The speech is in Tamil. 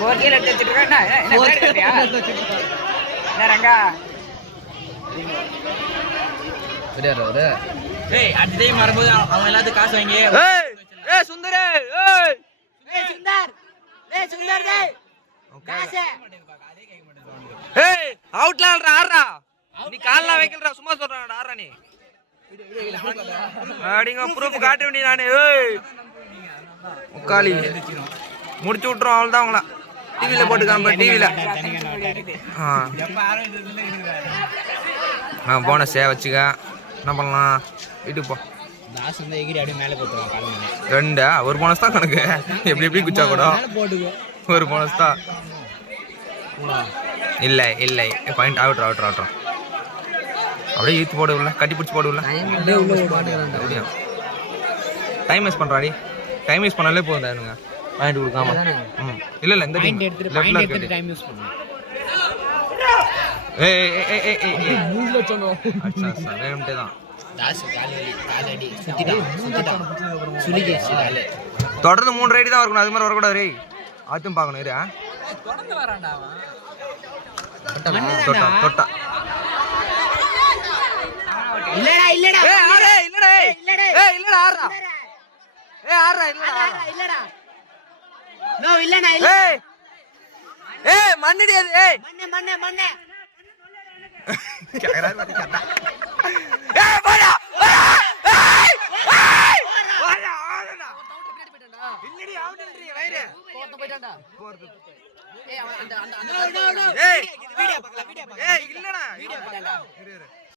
கோர்க்கையில் எடுத்து வச்சுருக்கா என்ன ரங்கா அடுத்த டைம் வரும்போது அவங்க எல்லாத்துக்கும் காசு வாங்கி சுந்தர் அவுட்ல ஆடுறா நீ கால்லாம் வைக்கலடா சும்மா சொல்றாடா ஆடுறா நீ அப்படிங்க ப்ரூஃப் காட்ட வேண்டிய நானே முக்காலி முடிச்சு விட்டுரும் அவள்தான் அவங்கள டிவியில போட்டுக்காம டிவியில போனஸே வச்சுக்க என்ன பண்ணலாம் வீட்டுக்கு போ ரெண்டா ஒரு போனஸ் தான் கணக்கு எப்படி எப்படி குச்சா கூட ஒரு போனஸ் தான் இல்லை இல்லை பாயிண்ட் அவுட்ரா அவுட்ரா அவுட்ரா அப்படியே ஈத்து போட உள்ள கட்டி பிடிச்சி போட உள்ள டைம் வேஸ்ட் பண்ணுறாடி டைம் வேஸ்ட் பண்ணாலே போதும் எனக்கு பாயிண்ட் கொடுக்காம இல்லை இல்லை இந்த லெஃப்ட்ல இருக்கு டைம் யூஸ் பண்ணு தொடர்ந்து 3 ரைடு தான் இருக்கணும் அது மாதிரி வரக்கூடாது ரே ஆச்சும் பார்க்கணும் இரு தொட்டா தொட்டா இல்லடா இல்லடா இல்லடா இல்லடா ஆறா ஆறா இல்லடா நோ இல்லடா இல்ல மண்ணடி அது மண்ணே மண்ணே மண்ணே கேக்குறாரு பாத்தி கட்டா போடா